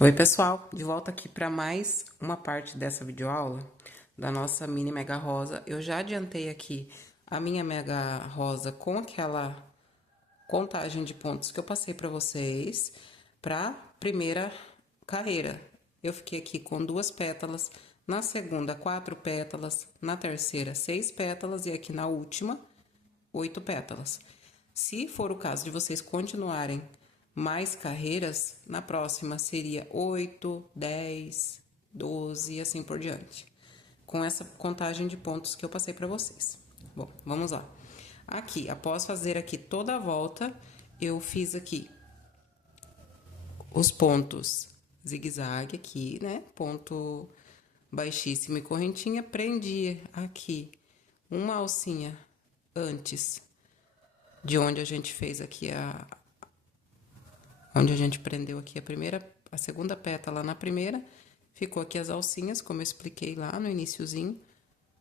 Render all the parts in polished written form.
Oi, pessoal, de volta aqui para mais uma parte dessa videoaula da nossa mini mega rosa. Eu já adiantei aqui a minha mega rosa com aquela contagem de pontos que eu passei para vocês para primeira carreira. Eu fiquei aqui com 2 pétalas, na segunda 4 pétalas, na terceira 6 pétalas e aqui na última 8 pétalas. Se for o caso de vocês continuarem mais carreiras, na próxima seria 8, 10, 12 e assim por diante. Com essa contagem de pontos que eu passei para vocês. Bom, vamos lá. Aqui, após fazer aqui toda a volta, eu fiz aqui os pontos zigue-zague aqui, né? Ponto baixíssimo e correntinha. Prendi aqui uma alcinha antes de onde a gente fez aqui onde a gente prendeu aqui a segunda pétala na primeira, ficou aqui as alcinhas, como eu expliquei lá no iniciozinho.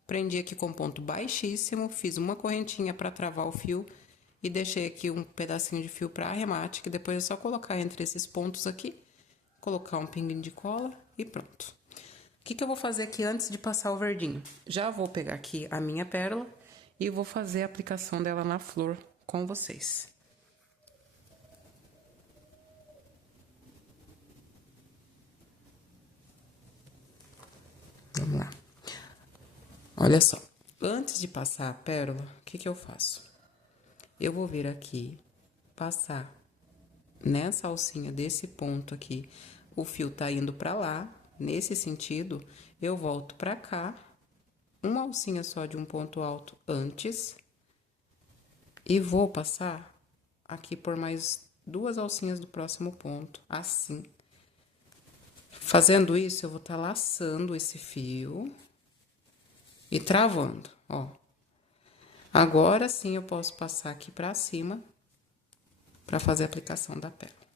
Prendi aqui com ponto baixíssimo, fiz uma correntinha para travar o fio e deixei aqui um pedacinho de fio para arremate, que depois é só colocar entre esses pontos aqui, colocar um pinguinho de cola e pronto. O que eu vou fazer aqui antes de passar o verdinho? Já vou pegar aqui a minha pérola e vou fazer a aplicação dela na flor com vocês. Vamos lá. Olha só, antes de passar a pérola, o que eu faço? Eu vou vir aqui, passar nessa alcinha desse ponto aqui, o fio tá indo pra lá, nesse sentido, eu volto pra cá, uma alcinha só de um ponto alto antes, e vou passar aqui por mais 2 alcinhas do próximo ponto, assim. Fazendo isso, eu vou estar laçando esse fio e travando, ó. Agora sim eu posso passar aqui pra cima para fazer a aplicação da pérola.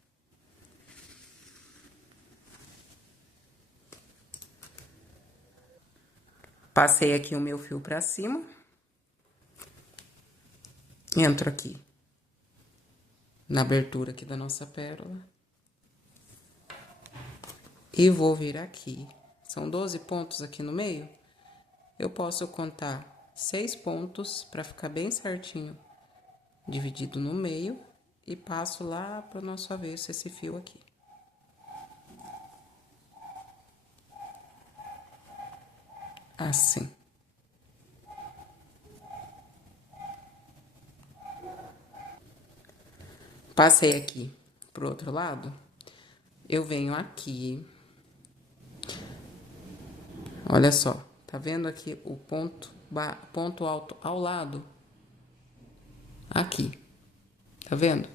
Passei aqui o meu fio pra cima. Entro aqui na abertura aqui da nossa pérola. E vou vir aqui. São 12 pontos aqui no meio. Eu posso contar 6 pontos para ficar bem certinho, dividido no meio. E passo lá para o nosso avesso esse fio aqui. Assim. Passei aqui pro outro lado. Eu venho aqui. Olha só, tá vendo aqui o ponto alto ao lado? Aqui, tá vendo?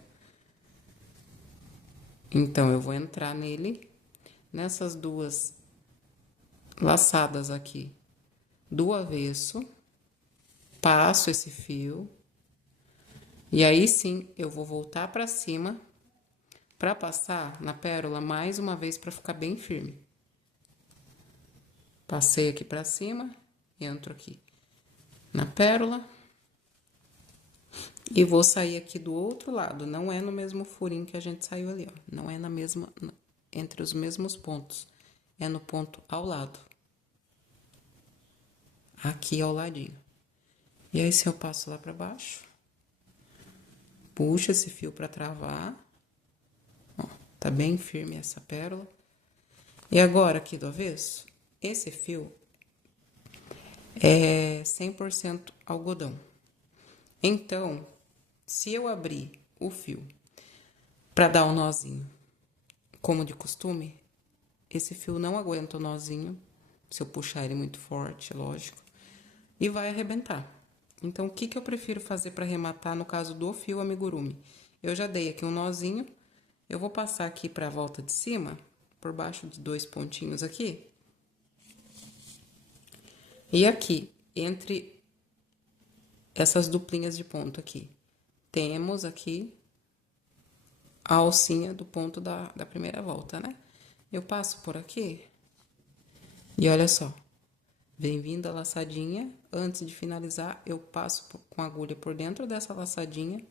Então, eu vou entrar nele, nessas 2 laçadas aqui do avesso, passo esse fio, e aí sim eu vou voltar pra cima pra passar na pérola mais uma vez pra ficar bem firme. Passei aqui pra cima, entro aqui na pérola e vou sair aqui do outro lado. Não é no mesmo furinho que a gente saiu ali, ó. Não é na mesma, entre os mesmos pontos. É no ponto ao lado. Aqui ao ladinho. E aí, se eu passo lá pra baixo, puxo esse fio pra travar. Ó, tá bem firme essa pérola. E agora, aqui do avesso, esse fio é 100% algodão. Então, se eu abrir o fio pra dar um nozinho, como de costume, esse fio não aguenta o nozinho, se eu puxar ele muito forte, lógico, e vai arrebentar. Então, o que eu prefiro fazer para arrematar no caso do fio amigurumi? Eu já dei aqui um nozinho, eu vou passar aqui para a volta de cima, por baixo de 2 pontinhos aqui. E aqui, entre essas duplinhas de ponto aqui, temos aqui a alcinha do ponto da primeira volta, né? Eu passo por aqui e olha só. Vem vindo a laçadinha, antes de finalizar, eu passo com a agulha por dentro dessa laçadinha,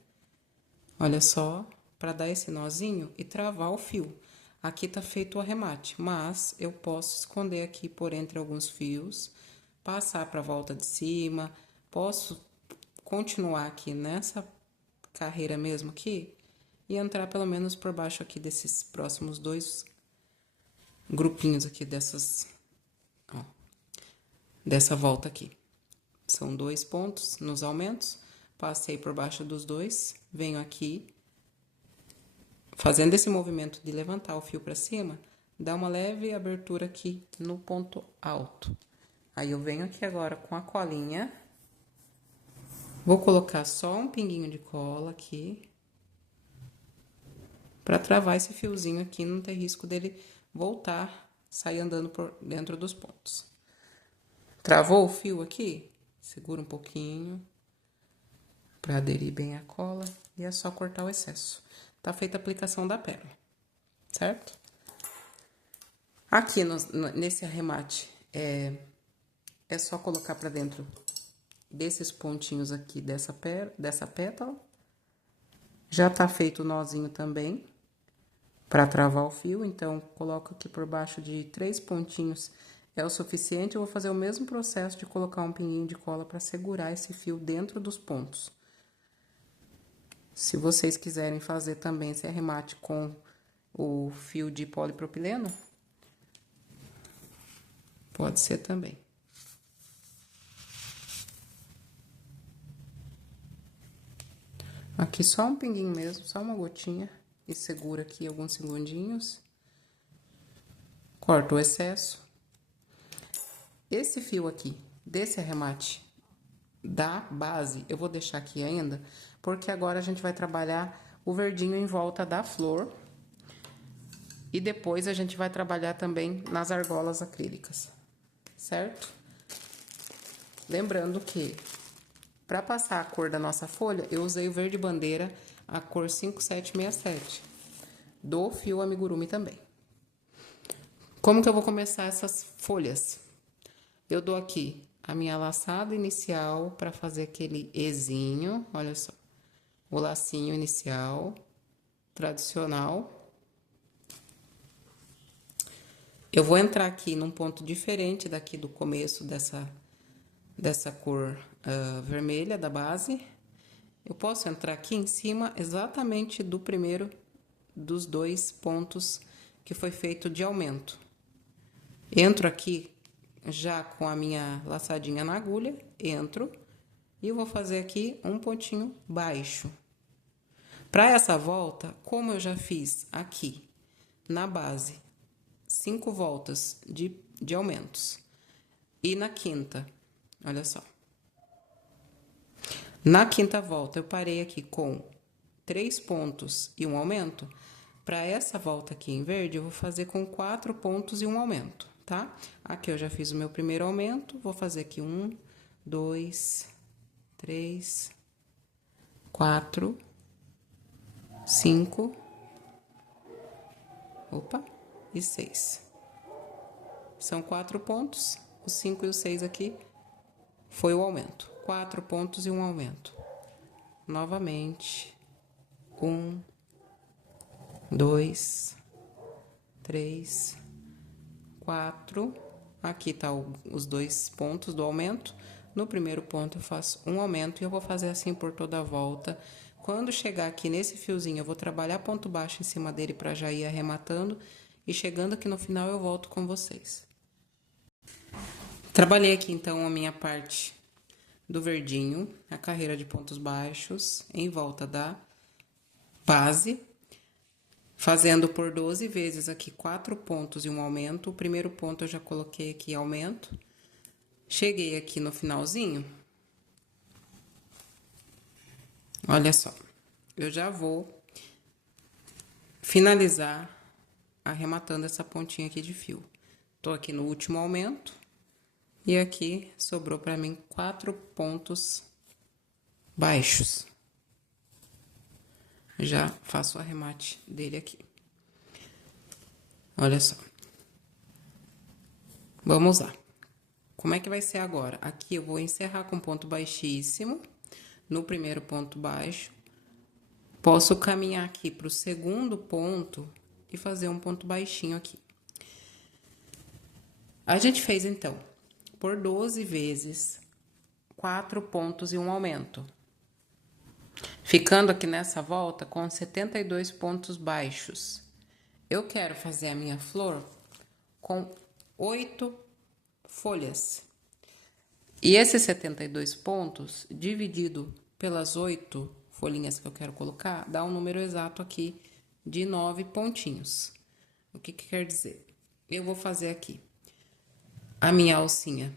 olha só, para dar esse nozinho e travar o fio. aqui tá feito o arremate, mas eu posso esconder aqui por entre alguns fios, passar para a volta de cima, posso continuar aqui nessa carreira mesmo aqui e entrar pelo menos por baixo aqui desses próximos dois grupinhos aqui dessas, ó, dessa volta aqui. São 2 pontos nos aumentos, passei por baixo dos dois, venho aqui, fazendo esse movimento de levantar o fio para cima, dá uma leve abertura aqui no ponto alto. Aí eu venho aqui agora com a colinha, vou colocar só um pinguinho de cola aqui, para travar esse fiozinho aqui, não ter risco dele voltar, sair andando por dentro dos pontos. Travou o fio aqui? Segura um pouquinho, para aderir bem a cola, e é só cortar o excesso. Tá feita a aplicação da pérola, certo? Aqui nesse arremate, é só colocar para dentro desses pontinhos aqui dessa pétala. Já tá feito o nozinho também, para travar o fio, então coloco aqui por baixo de 3 pontinhos, é o suficiente. Eu vou fazer o mesmo processo de colocar um pinguinho de cola para segurar esse fio dentro dos pontos. Se vocês quiserem fazer também esse arremate com o fio de polipropileno, pode ser também. Aqui só um pinguinho mesmo, só uma gotinha, e segura aqui alguns segundinhos. Corta o excesso. Esse fio aqui, desse arremate da base, eu vou deixar aqui ainda, porque agora a gente vai trabalhar o verdinho em volta da flor. E depois a gente vai trabalhar também nas argolas acrílicas, certo? Lembrando que, para passar a cor da nossa folha, eu usei o verde bandeira, a cor 5767, do fio amigurumi também. Como que eu vou começar essas folhas? Eu dou aqui a minha laçada inicial para fazer aquele ezinho, olha só. O lacinho inicial, tradicional. Eu vou entrar aqui num ponto diferente daqui do começo dessa cor vermelha da base. Eu posso entrar aqui em cima exatamente do primeiro dos 2 pontos que foi feito de aumento. Entro aqui já com a minha laçadinha na agulha, entro e eu vou fazer aqui um pontinho baixo. Para essa volta, como eu já fiz aqui na base 5 voltas de aumentos, e na quinta, olha só, na quinta volta eu parei aqui com 3 pontos e um aumento. Para essa volta aqui em verde, eu vou fazer com 4 pontos e um aumento, tá? Aqui eu já fiz o meu primeiro aumento, vou fazer aqui 1, 2, 3, 4, 5, opa, e 6. São 4 pontos, os 5 e o 6 aqui foi o aumento. 4 pontos e um aumento. Novamente, 1, 2, 3, 4. Aqui tá os 2 pontos do aumento. No primeiro ponto eu faço um aumento e eu vou fazer assim por toda a volta. Quando chegar aqui nesse fiozinho, eu vou trabalhar ponto baixo em cima dele para já ir arrematando. E chegando aqui no final, eu volto com vocês. Trabalhei aqui, então, a minha parte do verdinho, a carreira de pontos baixos, em volta da base, fazendo por 12 vezes aqui 4 pontos e um aumento. O primeiro ponto eu já coloquei aqui aumento. Cheguei aqui no finalzinho. Olha só, eu já vou finalizar arrematando essa pontinha aqui de fio. Tô aqui no último aumento e aqui sobrou para mim 4 pontos baixos. Já faço o arremate dele aqui. Olha só. Vamos lá. Como é que vai ser agora? Aqui eu vou encerrar com ponto baixíssimo no primeiro ponto baixo. Posso caminhar aqui para o segundo ponto e fazer um ponto baixinho aqui. A gente fez, então, por 12 vezes 4 pontos e um aumento. Ficando aqui nessa volta com 72 pontos baixos. Eu quero fazer a minha flor com 8 folhas. E esses 72 pontos, dividido pelas 8 folhinhas que eu quero colocar, dá um número exato aqui de 9 pontinhos. O que quer dizer? Eu vou fazer aqui a minha alcinha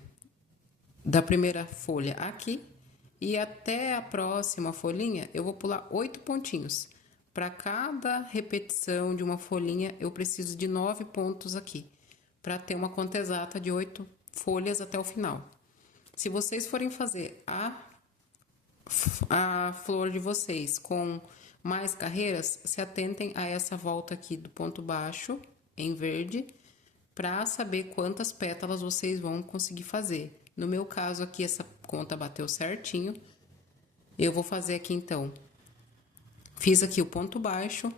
da primeira folha aqui e até a próxima folhinha eu vou pular 8 pontinhos. Para cada repetição de uma folhinha, eu preciso de 9 pontos aqui, para ter uma conta exata de 8 folhas até o final. Se vocês forem fazer a flor de vocês com mais carreiras, se atentem a essa volta aqui do ponto baixo em verde, para saber quantas pétalas vocês vão conseguir fazer. No meu caso aqui, essa conta bateu certinho. Eu vou fazer aqui, então, fiz aqui o ponto baixo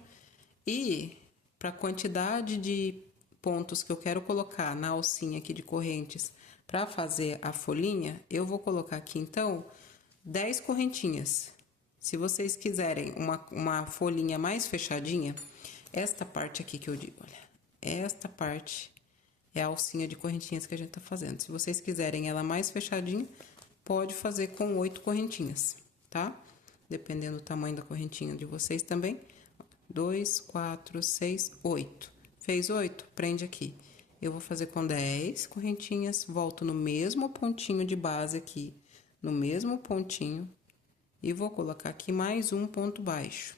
e para a quantidade de pontos que eu quero colocar na alcinha aqui de correntes para fazer a folhinha, eu vou colocar aqui, então, 10 correntinhas. Se vocês quiserem uma folhinha mais fechadinha, esta parte aqui que eu digo, olha, esta parte é a alcinha de correntinhas que a gente tá fazendo. Se vocês quiserem ela mais fechadinha, pode fazer com 8 correntinhas, tá? Dependendo do tamanho da correntinha de vocês também. 2, 4, 6, 8. Fez 8? Prende aqui. Eu vou fazer com 10 correntinhas, volto no mesmo pontinho de base aqui, no mesmo pontinho, e vou colocar aqui mais um ponto baixo.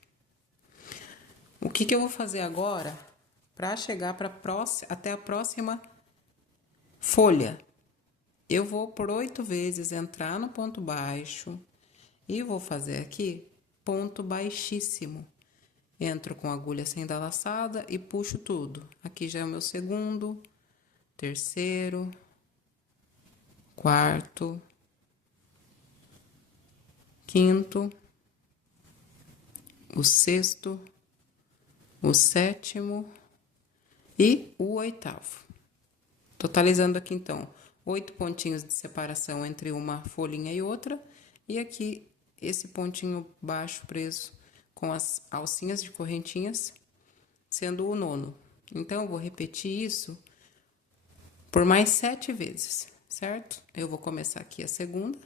O que eu vou fazer agora para chegar até a próxima folha? Eu vou por 8 vezes entrar no ponto baixo e vou fazer aqui ponto baixíssimo. Entro com a agulha sem dar laçada e puxo tudo. Aqui já é o meu segundo, terceiro, quarto, quinto, o sexto, o sétimo e o oitavo. Totalizando aqui, então, 8 pontinhos de separação entre uma folhinha e outra. E aqui, esse pontinho baixo preso com as alcinhas de correntinhas, sendo o nono. Então, eu vou repetir isso por mais 7 vezes, certo? Eu vou começar aqui a segunda,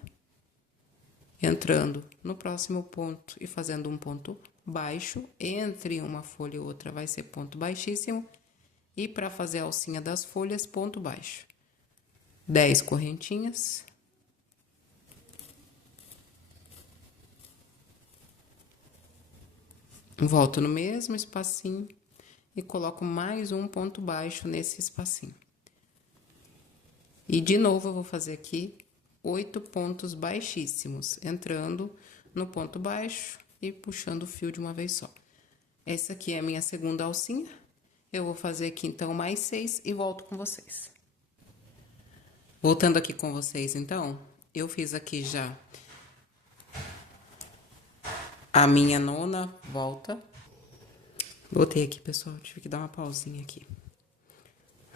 entrando no próximo ponto e fazendo um ponto baixo. Entre uma folha e outra vai ser ponto baixíssimo. E para fazer a alcinha das folhas, ponto baixo. 10 correntinhas. Volto no mesmo espacinho e coloco mais um ponto baixo nesse espacinho. E de novo eu vou fazer aqui 8 pontos baixíssimos, entrando no ponto baixo e puxando o fio de uma vez só. Essa aqui é a minha segunda alcinha. Eu vou fazer aqui, então, mais 6 e volto com vocês. Voltando aqui com vocês, então, eu fiz aqui já a minha nona volta. Botei aqui, pessoal, tive que dar uma pausinha aqui.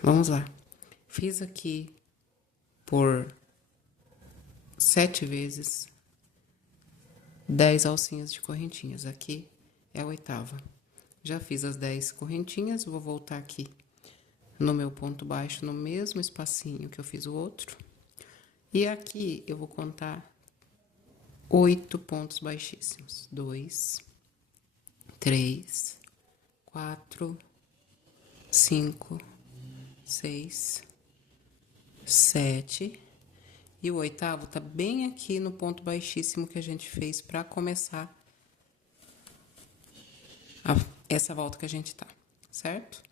Vamos lá. Fiz aqui por 7 vezes 10 alcinhas de correntinhas. Aqui é a oitava. Já fiz as 10 correntinhas, vou voltar aqui no meu ponto baixo, no mesmo espacinho que eu fiz o outro. E aqui eu vou contar 8 pontos baixíssimos. 2, 3, 4, 5, 6, 7. E o oitavo tá bem aqui no ponto baixíssimo que a gente fez para começar essa volta que a gente tá, certo?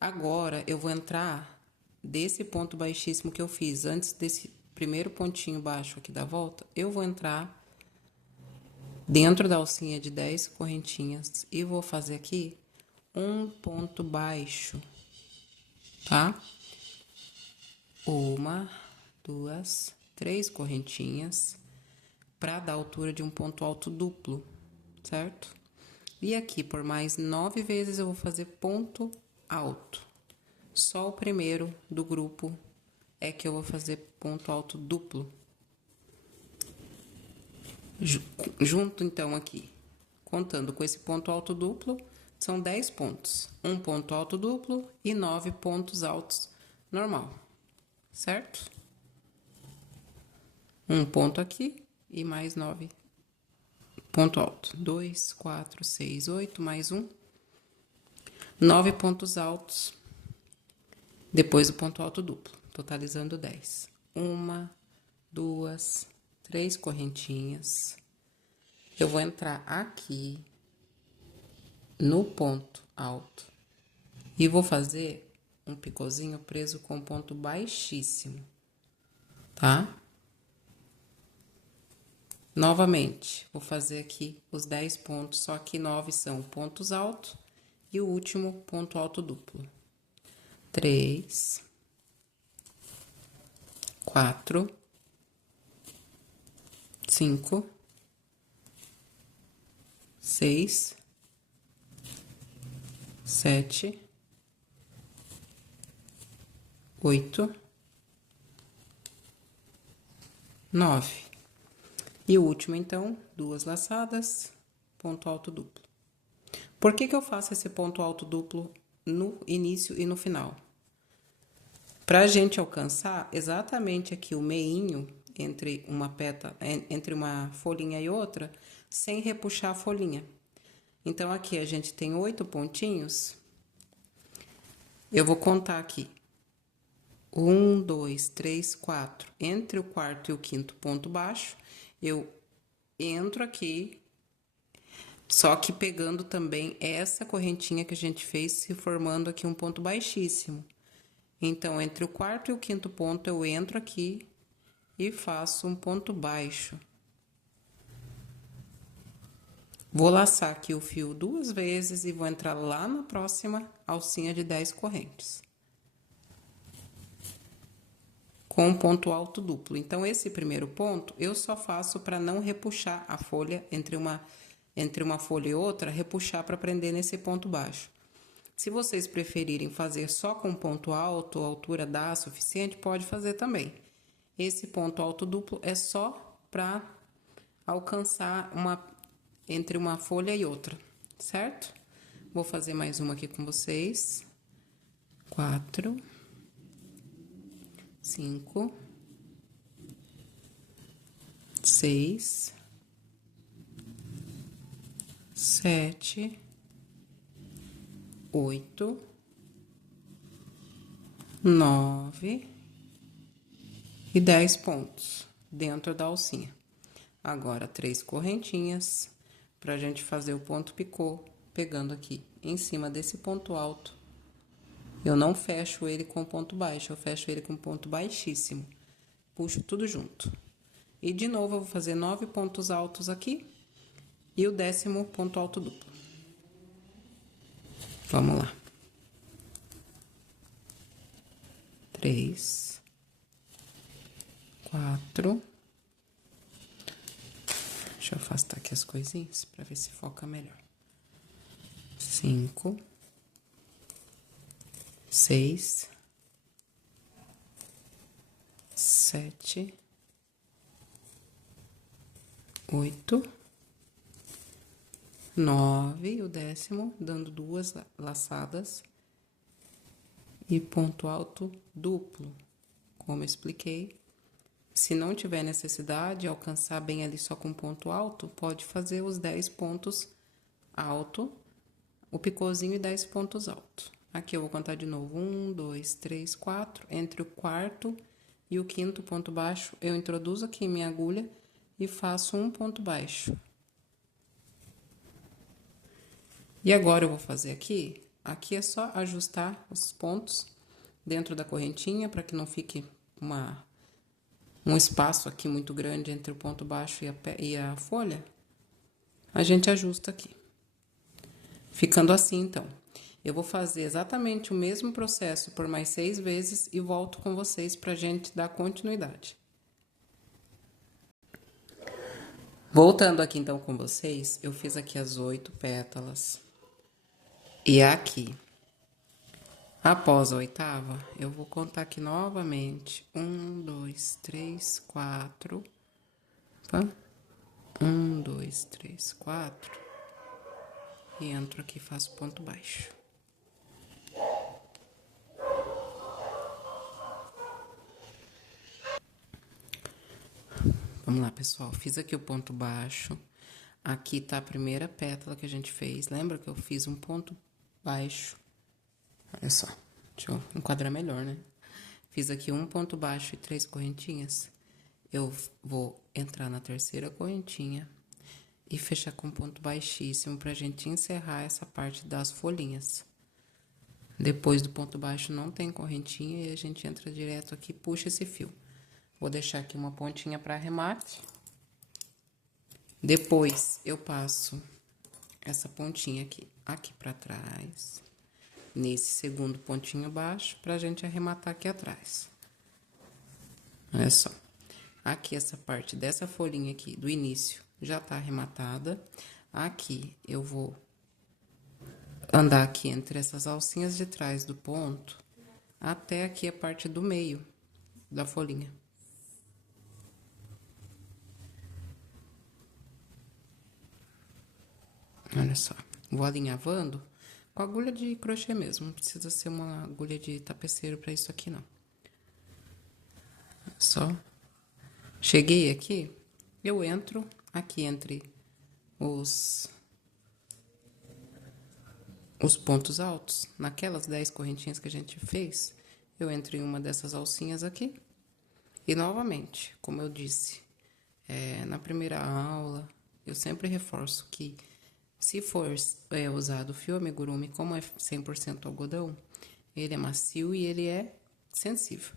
Agora, eu vou entrar desse ponto baixíssimo que eu fiz antes desse primeiro pontinho baixo aqui da volta, eu vou entrar dentro da alcinha de 10 correntinhas e vou fazer aqui um ponto baixo, tá? 1, 2, 3 correntinhas para dar a altura de um ponto alto duplo, certo? E aqui, por mais 9 vezes, eu vou fazer ponto alto. Só o primeiro do grupo é que eu vou fazer ponto alto duplo. Junto, então, aqui, contando com esse ponto alto duplo, são 10 pontos. Um ponto alto duplo e 9 pontos altos normal, certo? Um ponto aqui e mais 9 ponto alto. 2, 4, 6, 8, mais um. 9 pontos altos, depois do ponto alto duplo, totalizando 10. 1, 2, 3 correntinhas. Eu vou entrar aqui no ponto alto e vou fazer um picôzinho preso com ponto baixíssimo, tá? Novamente, vou fazer aqui os 10 pontos, só que 9 são pontos altos e o último ponto alto duplo. 3, 4, 5, 6, 7, 8, 9. E o último, então, 2 laçadas, ponto alto duplo. Por que que eu faço esse ponto alto duplo no início e no final? Pra gente alcançar exatamente aqui o meinho entre entre uma folhinha e outra, sem repuxar a folhinha. Então, aqui a gente tem 8 pontinhos. Eu vou contar aqui. 1, 2, 3, 4. Entre o quarto e o quinto ponto baixo, eu entro aqui, só que pegando também essa correntinha que a gente fez, se formando aqui um ponto baixíssimo. Então, entre o quarto e o quinto ponto, eu entro aqui e faço um ponto baixo. Vou laçar aqui o fio 2 vezes e vou entrar lá na próxima alcinha de 10 correntes. Com um ponto alto duplo. Então, esse primeiro ponto, eu só faço para não repuxar a folha entre uma folha e outra, repuxar para prender nesse ponto baixo. Se vocês preferirem fazer só com ponto alto, a altura dá suficiente, pode fazer também. Esse ponto alto duplo é só para alcançar entre uma folha e outra, certo? Vou fazer mais uma aqui com vocês. 4, 5, 6, 7, 8, 9 e 10 pontos dentro da alcinha. Agora, 3 correntinhas pra gente fazer o ponto picô, pegando aqui em cima desse ponto alto. Eu não fecho ele com ponto baixo, eu fecho ele com ponto baixíssimo. Puxo tudo junto. E de novo, eu vou fazer 9 pontos altos aqui e o 10º ponto alto duplo. Vamos lá. 3, 4. Deixa eu afastar aqui as coisinhas para ver se foca melhor. 5, 6, 7, 8, 9, e o 10º, dando 2 laçadas e ponto alto duplo, como eu expliquei. Se não tiver necessidade de alcançar bem ali só com ponto alto, pode fazer os 10 pontos alto, o picôzinho e 10 pontos alto. Aqui eu vou contar de novo. 1, 2, 3, 4. Entre o quarto e o quinto ponto baixo, eu introduzo aqui minha agulha e faço um ponto baixo. E agora eu vou fazer aqui. Aqui é só ajustar os pontos dentro da correntinha para que não fique um espaço aqui muito grande entre o ponto baixo e a folha. A gente ajusta aqui. Ficando assim, então. Eu vou fazer exatamente o mesmo processo por mais 6 vezes e volto com vocês pra gente dar continuidade. Voltando aqui então com vocês, eu fiz aqui as 8 pétalas. E aqui, após a oitava, eu vou contar aqui novamente. 1, 2, 3, 4. Opa. 1, 2, 3, 4. E entro aqui e faço ponto baixo. Vamos lá, pessoal. Fiz aqui o ponto baixo. Aqui tá a primeira pétala que a gente fez. Lembra que eu fiz um ponto baixo? Olha só. Deixa eu enquadrar melhor, né? Fiz aqui um ponto baixo e 3 correntinhas. Eu vou entrar na terceira correntinha e fechar com ponto baixíssimo pra gente encerrar essa parte das folhinhas. Depois do ponto baixo não tem correntinha e a gente entra direto aqui e puxa esse fio. Vou deixar aqui uma pontinha para arremate. Depois, eu passo essa pontinha aqui para trás, nesse segundo pontinho baixo, pra gente arrematar aqui atrás. Olha só. Aqui, essa parte dessa folhinha aqui, do início, já tá arrematada. Aqui, eu vou andar aqui entre essas alcinhas de trás do ponto, até aqui a parte do meio da folhinha. Olha só, vou alinhavando com agulha de crochê mesmo, não precisa ser uma agulha de tapeceiro para isso aqui, não. Só cheguei aqui, eu entro aqui entre os pontos altos, naquelas 10 correntinhas que a gente fez, eu entro em uma dessas alcinhas aqui. E novamente, como eu disse, na primeira aula, eu sempre reforço que se for usado o fio amigurumi, como é 100% algodão, ele é macio e ele é sensível.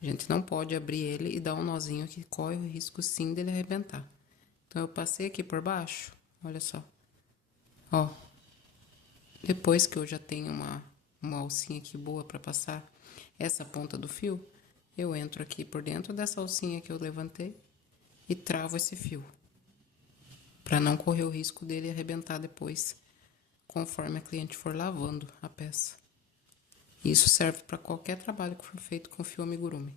A gente não pode abrir ele e dar um nozinho que corre o risco sim dele arrebentar. Então, eu passei aqui por baixo, olha só. Ó, depois que eu já tenho uma alcinha aqui boa para passar essa ponta do fio, eu entro aqui por dentro dessa alcinha que eu levantei e travo esse fio, para não correr o risco dele arrebentar depois, conforme a cliente for lavando a peça. Isso serve para qualquer trabalho que for feito com fio amigurumi.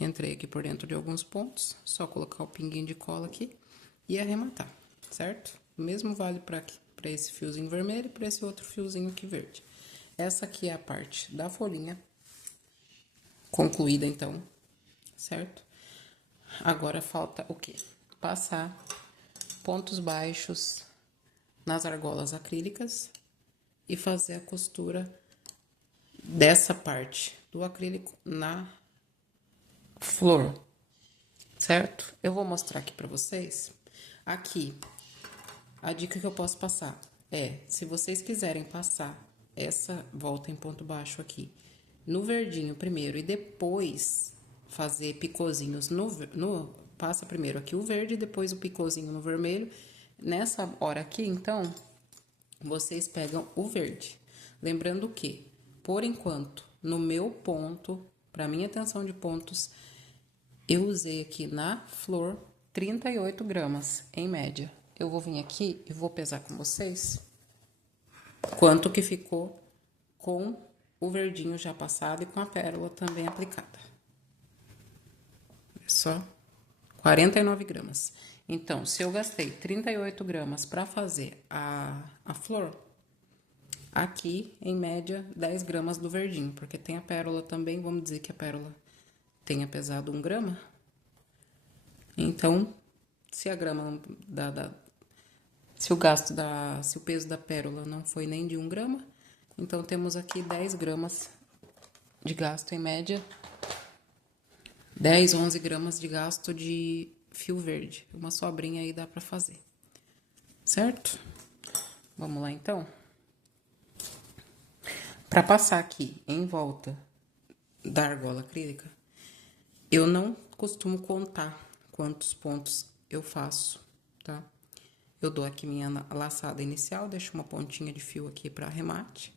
Entrei aqui por dentro de alguns pontos, só colocar o pinguinho de cola aqui e arrematar, certo? O mesmo vale para esse fiozinho vermelho e para esse outro fiozinho aqui verde. Essa aqui é a parte da folhinha concluída, então, certo? Agora falta o quê? Passar pontos baixos nas argolas acrílicas e fazer a costura dessa parte do acrílico na flor, certo? Eu vou mostrar aqui pra vocês. Aqui, a dica que eu posso passar é, se vocês quiserem passar essa volta em ponto baixo aqui no verdinho primeiro e depois fazer picôzinhos passa primeiro aqui o verde e depois o picôzinho no vermelho. Nessa hora aqui, então, vocês pegam o verde. Lembrando que, por enquanto, no meu ponto, para minha tensão de pontos, eu usei aqui na flor 38 gramas, em média. Eu vou vir aqui e vou pesar com vocês quanto que ficou com o verdinho já passado e com a pérola também aplicada. É só 49 gramas. Então, se eu gastei 38 gramas para fazer a flor, aqui, em média, 10 gramas do verdinho, porque tem a pérola também, vamos dizer que a pérola tenha pesado 1 grama. Então, se a grama se o peso da pérola não foi nem de 1 grama, então temos aqui 10 gramas de gasto em média, 10, 11 gramas de gasto de fio verde. Uma sobrinha aí dá pra fazer, certo? Vamos lá, então. Pra passar aqui em volta da argola acrílica, eu não costumo contar quantos pontos eu faço, tá? Eu dou aqui minha laçada inicial, deixo uma pontinha de fio aqui pra arremate.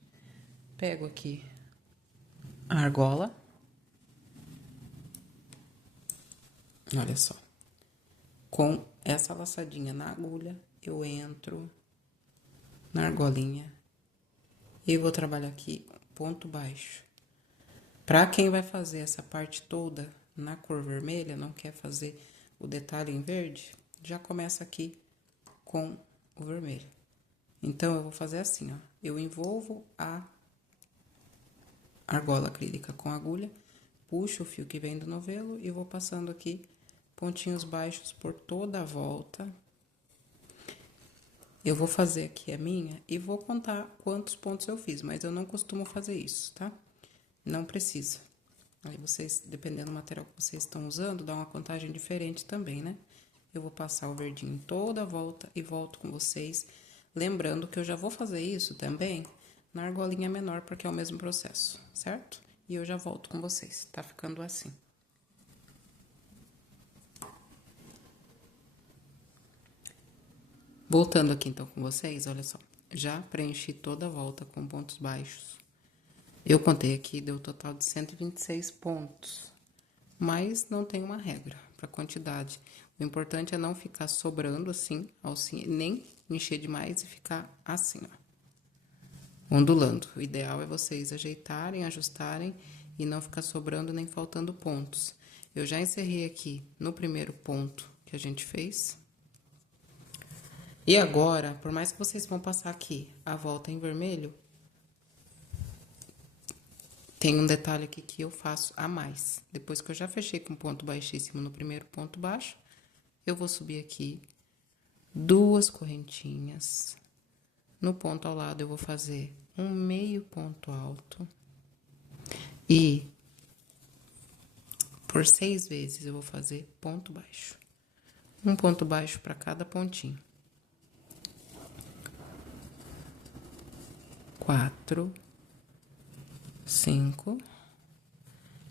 Pego aqui a argola. Olha só. Com essa laçadinha na agulha, eu entro na argolinha e vou trabalhar aqui ponto baixo. Para quem vai fazer essa parte toda na cor vermelha, não quer fazer o detalhe em verde, já começa aqui com o vermelho. Então, eu vou fazer assim, ó. Eu envolvo a argola acrílica com agulha, puxo o fio que vem do novelo e vou passando aqui pontinhos baixos por toda a volta. Eu vou fazer aqui a minha e vou contar quantos pontos eu fiz, mas eu não costumo fazer isso, tá? Não precisa. Aí vocês, dependendo do material que vocês estão usando, dá uma contagem diferente também, né? Eu vou passar o verdinho em toda a volta e volto com vocês. Lembrando que eu já vou fazer isso também na argolinha menor, porque é o mesmo processo, certo? E eu já volto com vocês, tá ficando assim. Voltando aqui então com vocês, olha só. Já preenchi toda a volta com pontos baixos. Eu contei aqui, deu um total de 126 pontos. Mas não tem uma regra para quantidade. O importante é não ficar sobrando assim, nem encher demais e ficar assim, ó, ondulando. O ideal é vocês ajeitarem, ajustarem e não ficar sobrando nem faltando pontos. Eu já encerrei aqui no primeiro ponto que a gente fez. E agora, por mais que vocês vão passar aqui a volta em vermelho, tem um detalhe aqui que eu faço a mais. Depois que eu já fechei com ponto baixíssimo no primeiro ponto baixo, eu vou subir aqui 2 correntinhas. No ponto ao lado, eu vou fazer um meio ponto alto. E por 6 vezes, eu vou fazer ponto baixo. Um ponto baixo para cada pontinho. 4, 5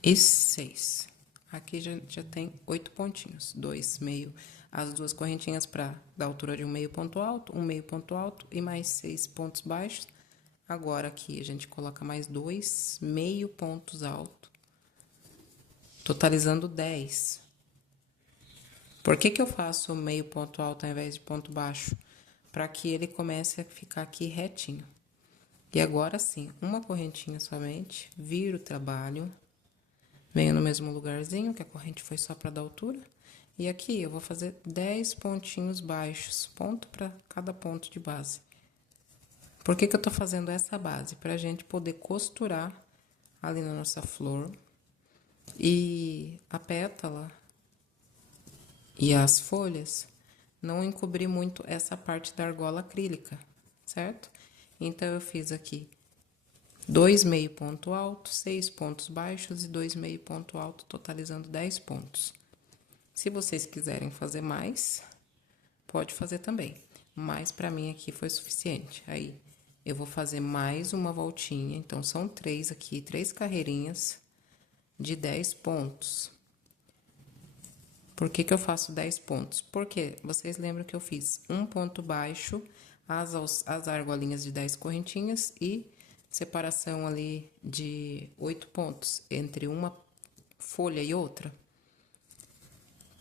e 6. Aqui já tem 8 pontinhos. 2 meio, as 2 correntinhas para da altura de um meio ponto alto e mais 6 pontos baixos. Agora, aqui a gente coloca mais 2 meio pontos altos, totalizando 10. Por que eu faço meio ponto alto ao invés de ponto baixo? Para que ele comece a ficar aqui retinho. E agora sim, uma correntinha somente, viro o trabalho, venho no mesmo lugarzinho, que a corrente foi só para dar altura. E aqui eu vou fazer 10 pontinhos baixos, ponto para cada ponto de base. Por que eu tô fazendo essa base? Pra gente poder costurar ali na nossa flor. E a pétala e as folhas não encobrir muito essa parte da argola acrílica, certo? Então, eu fiz aqui 2 meio ponto alto, 6 pontos baixos e 2 meio ponto alto, totalizando 10 pontos. Se vocês quiserem fazer mais, pode fazer também. Mas, pra mim, aqui foi suficiente. Aí, eu vou fazer mais uma voltinha. Então, são 3 aqui, 3 carreirinhas de 10 pontos. Por que eu faço 10 pontos? Porque vocês lembram que eu fiz um ponto baixo, as argolinhas de 10 correntinhas e separação ali de 8 pontos entre uma folha e outra.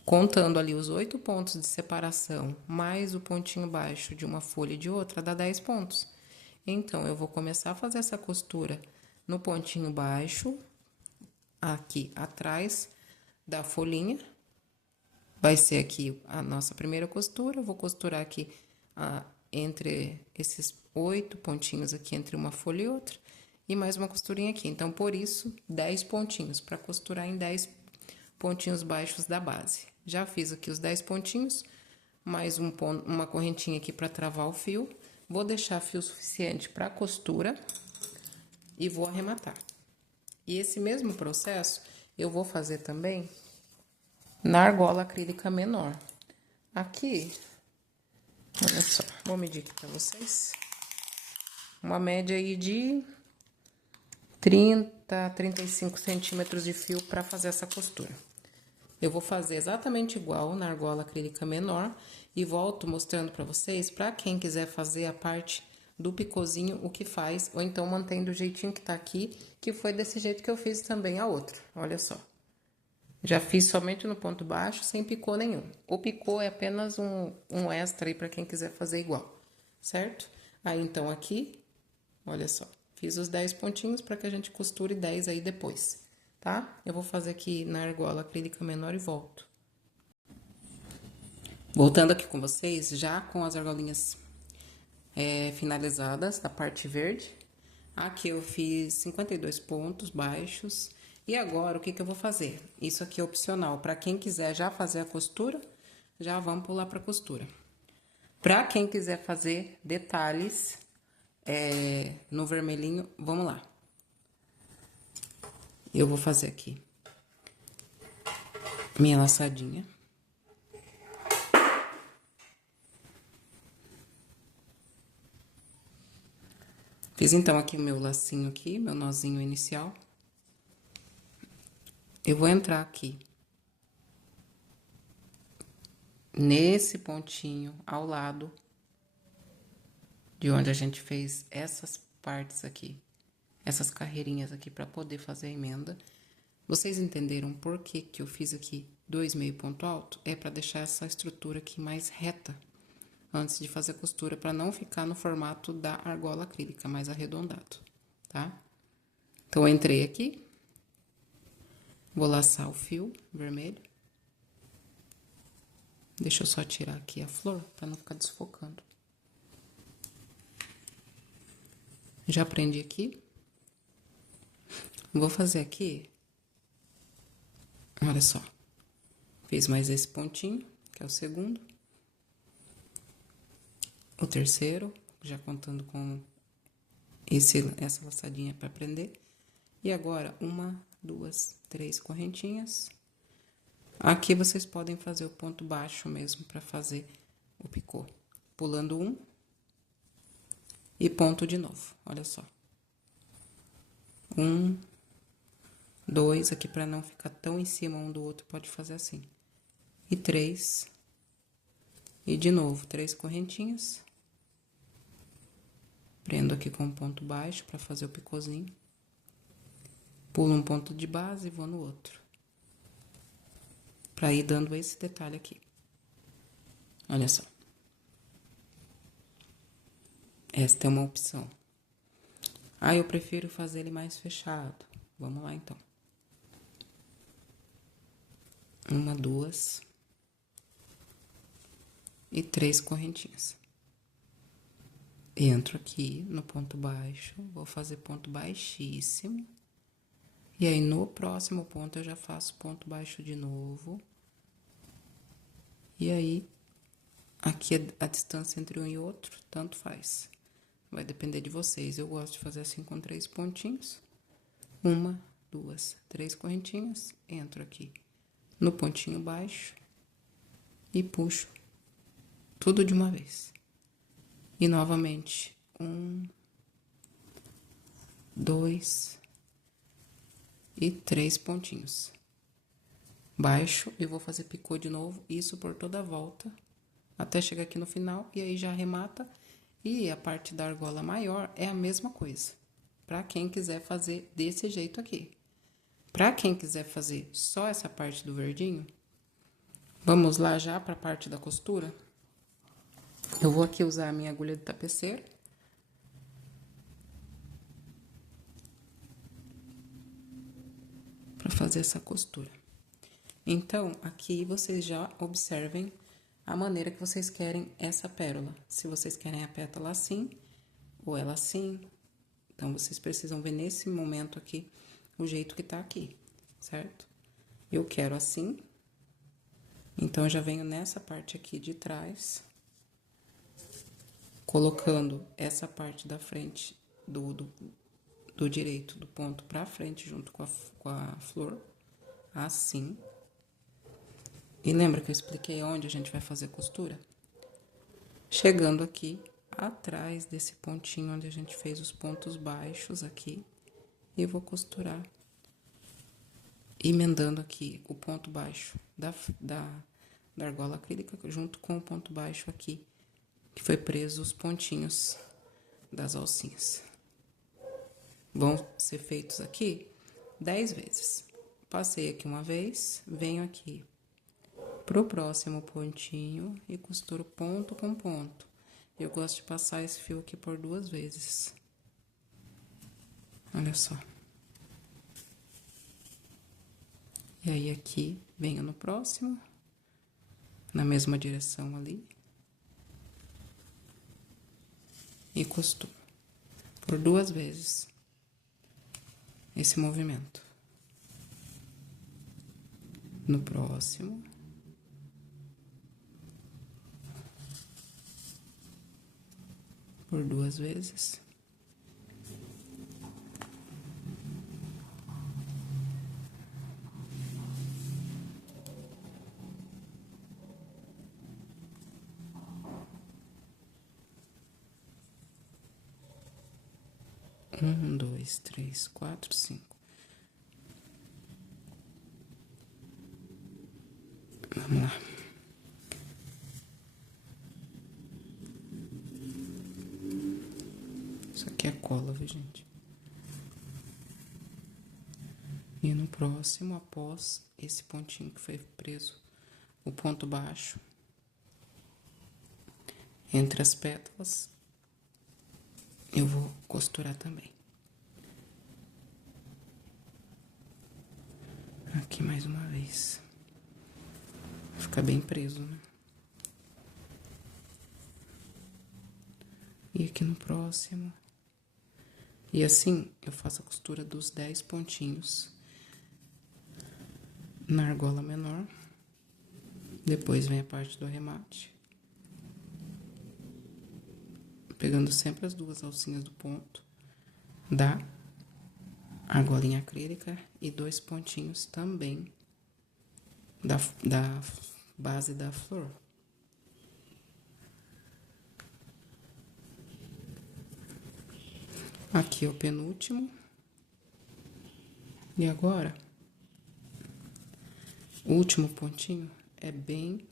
Contando ali os 8 pontos de separação, mais o pontinho baixo de uma folha e de outra, dá 10 pontos. Então, eu vou começar a fazer essa costura no pontinho baixo, aqui atrás da folhinha. Vai ser aqui a nossa primeira costura, eu vou costurar aqui entre esses 8 pontinhos aqui, entre uma folha e outra, e mais uma costurinha aqui. Então, por isso, 10 pontinhos, para costurar em 10 pontinhos baixos da base. Já fiz aqui os 10 pontinhos, mais uma correntinha aqui para travar o fio. Vou deixar fio suficiente para costura e vou arrematar. E esse mesmo processo eu vou fazer também na argola acrílica menor. Aqui, olha só, vou medir aqui para vocês. Uma média aí de 30 a 35 centímetros de fio para fazer essa costura. Eu vou fazer exatamente igual na argola acrílica menor e volto mostrando para vocês, para quem quiser fazer a parte do picôzinho, o que faz, ou então mantém do jeitinho que tá aqui, que foi desse jeito que eu fiz também a outra, olha só. Já fiz somente no ponto baixo, sem picô nenhum. O picô é apenas um extra aí para quem quiser fazer igual, certo? Aí, então, aqui, olha só, fiz os 10 pontinhos para que a gente costure 10 aí depois, tá? Eu vou fazer aqui na argola acrílica menor e volto. Voltando aqui com vocês, já com as argolinhas finalizadas da parte verde. Aqui eu fiz 52 pontos baixos. E agora, o que eu vou fazer? Isso aqui é opcional. Para quem quiser já fazer a costura, já vamos pular para costura. Para quem quiser fazer detalhes no vermelhinho, vamos lá. Eu vou fazer aqui minha laçadinha. Fiz então aqui o meu lacinho aqui, meu nozinho inicial. Eu vou entrar aqui nesse pontinho ao lado de onde a gente fez essas partes aqui, essas carreirinhas aqui para poder fazer a emenda. Vocês entenderam por que que eu fiz aqui 2,5 ponto alto? É para deixar essa estrutura aqui mais reta antes de fazer a costura, para não ficar no formato da argola acrílica, mais arredondado, tá? Então, eu entrei aqui, vou laçar o fio vermelho. Deixa eu só tirar aqui a flor, para não ficar desfocando. Já prendi aqui. Vou fazer aqui, olha só, fiz mais esse pontinho, que é o segundo. O terceiro, já contando com essa laçadinha para prender. E agora, 1, 2, 3 correntinhas. Aqui vocês podem fazer o ponto baixo mesmo para fazer o picô. Pulando 1 e ponto de novo, olha só. 1, 2, aqui para não ficar tão em cima um do outro, pode fazer assim. E 3. E de novo, 3 correntinhas. Prendo aqui com um ponto baixo para fazer o picôzinho. Pulo um ponto de base e vou no outro. Pra ir dando esse detalhe aqui. Olha só. Esta é uma opção. Ah, eu prefiro fazer ele mais fechado. Vamos lá, então. 1, 2 e 3 correntinhas. Entro aqui no ponto baixo, vou fazer ponto baixíssimo. E aí, no próximo ponto, eu já faço ponto baixo de novo. E aí, aqui a distância entre um e outro, tanto faz. Vai depender de vocês. Eu gosto de fazer assim com 3 pontinhos. 1, 2, 3 correntinhas. Entro aqui no pontinho baixo e puxo tudo de uma vez. E novamente, 1, 2 e 3 pontinhos. Baixo e vou fazer picô de novo, isso por toda a volta, até chegar aqui no final, e aí já arremata. E a parte da argola maior é a mesma coisa, para quem quiser fazer desse jeito aqui. Para quem quiser fazer só essa parte do verdinho, vamos lá já para a parte da costura. Eu vou aqui usar a minha agulha de tapeceiro. Para fazer essa costura. Então, aqui vocês já observem a maneira que vocês querem essa pérola. Se vocês querem a pétala assim, ou ela assim. Então, vocês precisam ver nesse momento aqui, o jeito que tá aqui, certo? Eu quero assim. Então, eu já venho nessa parte aqui de trás, colocando essa parte da frente do direito, do ponto pra frente, junto com a flor, assim. E lembra que eu expliquei onde a gente vai fazer costura? Chegando aqui, atrás desse pontinho onde a gente fez os pontos baixos aqui, e vou costurar, emendando aqui o ponto baixo da argola acrílica, junto com o ponto baixo aqui, que foi preso os pontinhos das alcinhas. Vão ser feitos aqui 10 vezes. passei aqui uma vez, venho aqui pro próximo pontinho e costuro ponto com ponto. Eu gosto de passar esse fio aqui por 2 vezes. Olha só. E aí, aqui, venho no próximo, na mesma direção ali. E costuro por 2 vezes esse movimento. No próximo. Por 2 vezes. Um, dois, três, quatro, 5. Vamos lá. Isso aqui é cola, viu, gente? E no próximo, após esse pontinho que foi preso, o ponto baixo, entre as pétalas, eu vou costurar também. Aqui mais uma vez. Fica bem preso, né? E aqui no próximo. E assim, eu faço a costura dos 10 pontinhos na argola menor. Depois vem a parte do arremate. Pegando sempre as 2 alcinhas do ponto da argolinha acrílica e 2 pontinhos também da base da flor. Aqui é o penúltimo. E agora, o último pontinho é bem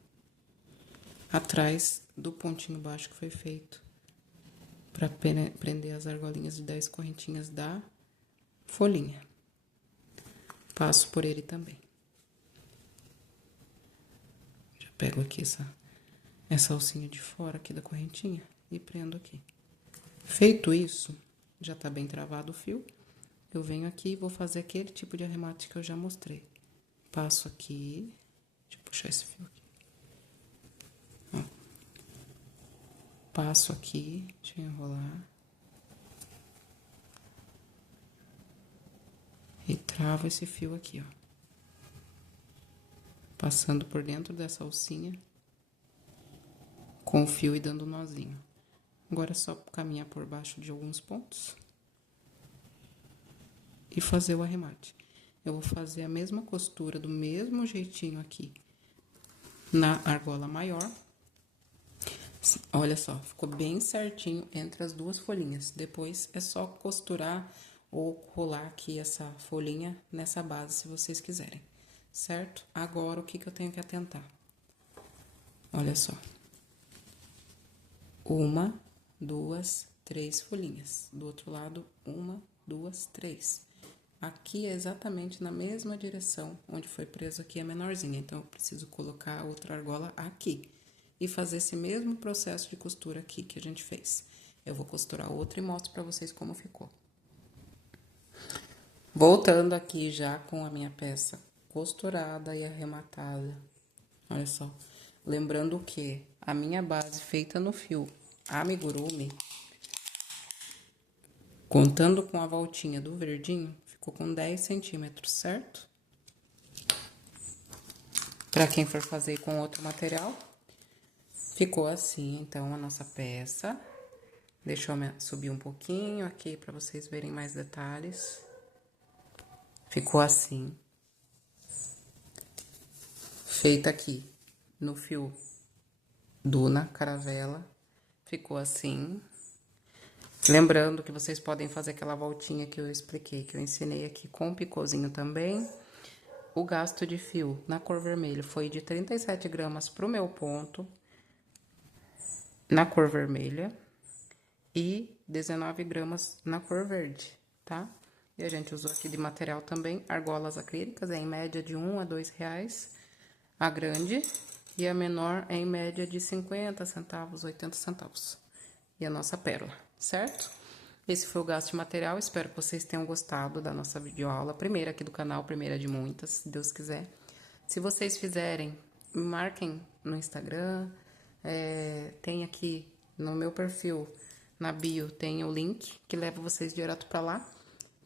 atrás do pontinho baixo que foi feito para prender as argolinhas de 10 correntinhas da folhinha. Passo por ele também. Já pego aqui essa alcinha de fora aqui da correntinha e prendo aqui. Feito isso, já tá bem travado o fio. Eu venho aqui e vou fazer aquele tipo de arremate que eu já mostrei. Passo aqui, deixa eu puxar esse fio aqui. Ó. Passo aqui, deixa eu enrolar. E travo esse fio aqui, ó. Passando por dentro dessa alcinha com o fio e dando um nozinho. Agora é só caminhar por baixo de alguns pontos e fazer o arremate. Eu vou fazer a mesma costura do mesmo jeitinho aqui na argola maior. Olha só, ficou bem certinho entre as 2 folhinhas. Depois é só costurar ou colar aqui essa folhinha nessa base, se vocês quiserem, certo? Agora, o que que eu tenho que atentar? Olha só. 1, 2, 3 folhinhas. Do outro lado, 1, 2, 3. Aqui é exatamente na mesma direção onde foi preso aqui a menorzinha. Então, eu preciso colocar a outra argola aqui. E fazer esse mesmo processo de costura aqui que a gente fez. Eu vou costurar outra e mostro pra vocês como ficou. Voltando aqui já com a minha peça costurada e arrematada. Olha só. Lembrando que a minha base feita no fio amigurumi, contando com a voltinha do verdinho, ficou com 10 centímetros, certo? Pra quem for fazer com outro material, ficou assim, então, a nossa peça. Deixa eu subir um pouquinho aqui pra vocês verem mais detalhes. Ficou assim. Feita aqui no fio Duna Caravela. Ficou assim. Lembrando que vocês podem fazer aquela voltinha que eu expliquei, que eu ensinei aqui com o picôzinho também. O gasto de fio na cor vermelha foi de 37 gramas pro meu ponto, na cor vermelha, e 19 gramas na cor verde, tá? E a gente usou aqui de material também argolas acrílicas, é em média de R$ 1 a R$ 2, a grande, e a menor é em média de 50 centavos, 80 centavos. E a nossa pérola, certo? Esse foi o gasto de material, espero que vocês tenham gostado da nossa videoaula, primeira aqui do canal, primeira de muitas, se Deus quiser. Se vocês fizerem, me marquem no Instagram, tem aqui no meu perfil, na bio, tem o link que leva vocês direto para lá.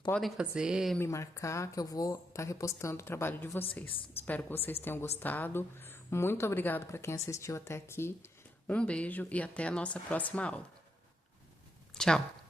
Podem fazer, me marcar, que eu vou estar repostando o trabalho de vocês. Espero que vocês tenham gostado. Muito obrigado para quem assistiu até aqui. Um beijo e até a nossa próxima aula. Tchau!